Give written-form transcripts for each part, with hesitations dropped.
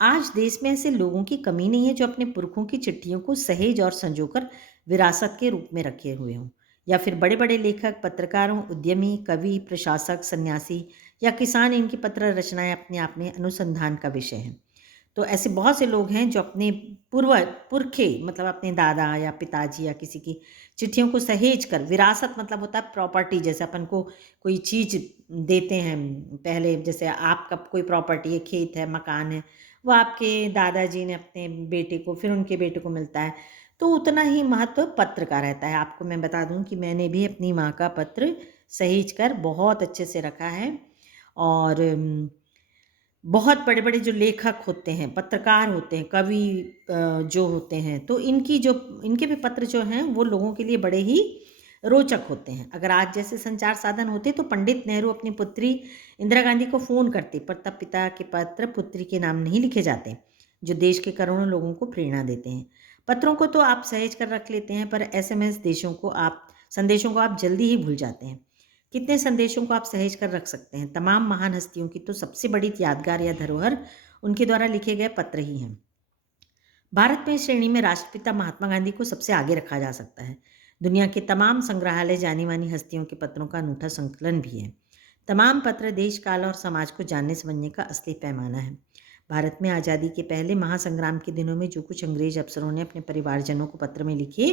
आज देश में ऐसे लोगों की कमी नहीं है जो अपने पुरखों की चिट्ठियों को सहेज और संजोकर विरासत के रूप में रखे हुए हों, या फिर बड़े-बड़े लेखक, पत्रकारों, उद्यमी, कवि, प्रशासक, सन्यासी या किसान इनकी पत्र रचनाएँ अपने आप में अनुसंधान का विषय हैं। तो ऐसे बहुत से लोग हैं जो अपने पुरखे मतलब अपने दादा या पिताजी या किसी की चिट्ठियों को सहेज कर विरासत मतलब होता है प्रॉपर्टी जैसे अपन को कोई चीज़ देते हैं पहले जैसे आपका कोई प्रॉपर्टी है, खेत है, मकान है, वो आपके दादाजी ने अपने बेटे को फिर उनके बेटे को मिलता है। तो उतना ही महत्व पत्र का रहता है। आपको मैं बता दूँ कि मैंने भी अपनी माँ का पत्र सहेज कर बहुत अच्छे से रखा है और बहुत बड़े-बड़े जो लेखक होते हैं, पत्रकार होते हैं, कवि जो होते हैं, तो इनके भी पत्र जो हैं, वो लोगों के लिए बड़े ही रोचक होते हैं। अगर आज जैसे संचार साधन होते, तो पंडित नेहरू अपनी पुत्री इंदिरा गांधी को फ़ोन करते, पर तब पिता के पत्र पुत्री के नाम नहीं लिखे जाते, जो देश के करोड़ों लोगों को प्रेरणा देते हैं। पत्रों को तो आप सहेज कर रख लेते हैं, पर एसएमएस संदेशों को आप जल्दी ही भूल जाते हैं। कितने संदेशों को आप सहेज कर रख सकते हैं। तमाम महान हस्तियों की तो सबसे बड़ी यादगार या धरोहर उनके द्वारा लिखे गए पत्र ही हैं। भारत में इस श्रेणी में राष्ट्रपिता महात्मा गांधी को सबसे आगे रखा जा सकता है। दुनिया के तमाम संग्रहालय जानी-मानी हस्तियों के पत्रों का अनूठा संकलन भी है। तमाम पत्र देश, काल और समाज को जानने-समझने का असली पैमाना है। भारत में आज़ादी के पहले महासंग्राम के दिनों में जो कुछ अंग्रेज अफ़सरों ने अपने परिवारजनों को पत्र में लिखे,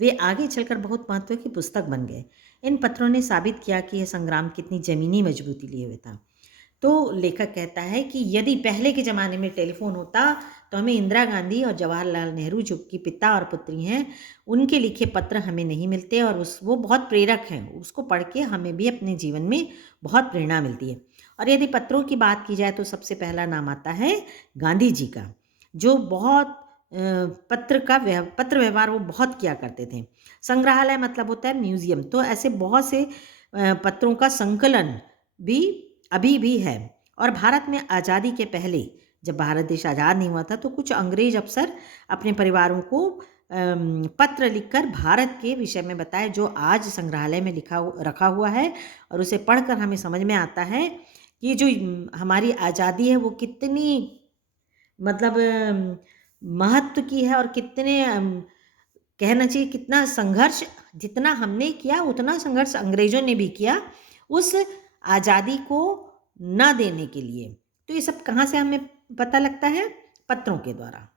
वे आगे चलकर बहुत महत्व की पुस्तक बन गए। इन पत्रों ने साबित किया कि यह संग्राम कितनी ज़मीनी मजबूती लिए हुए था। तो लेखक कहता है कि यदि पहले के ज़माने में टेलीफ़ोन होता, तो हमें इंदिरा गांधी और जवाहरलाल नेहरू जो कि पिता और पुत्री हैं, उनके लिखे पत्र हमें नहीं मिलते और वो बहुत प्रेरक हैं। उसको पढ़ के हमें भी अपने जीवन में बहुत प्रेरणा मिलती है। और यदि पत्रों की बात की जाए तो सबसे पहला नाम आता है गांधी जी का, जो बहुत पत्र व्यवहार वो बहुत किया करते थे। संग्रहालय मतलब होता है म्यूज़ियम, तो ऐसे बहुत से पत्रों का संकलन भी अभी भी है। और भारत में आज़ादी के पहले जब भारत देश आज़ाद नहीं हुआ था तो कुछ अंग्रेज अफ़सर अपने परिवारों को पत्र लिखकर भारत के विषय में बताए जो आज संग्रहालय में रखा हुआ है और उसे पढ़कर हमें समझ में आता है कि जो हमारी आज़ादी है वो कितनी मतलब महत्व की है और कितने कहना चाहिए कितना संघर्ष जितना हमने किया उतना संघर्ष अंग्रेज़ों ने भी किया उस आज़ादी को ना देने के लिए। तो ये सब कहाँ से हमें पता लगता है? पत्रों के द्वारा।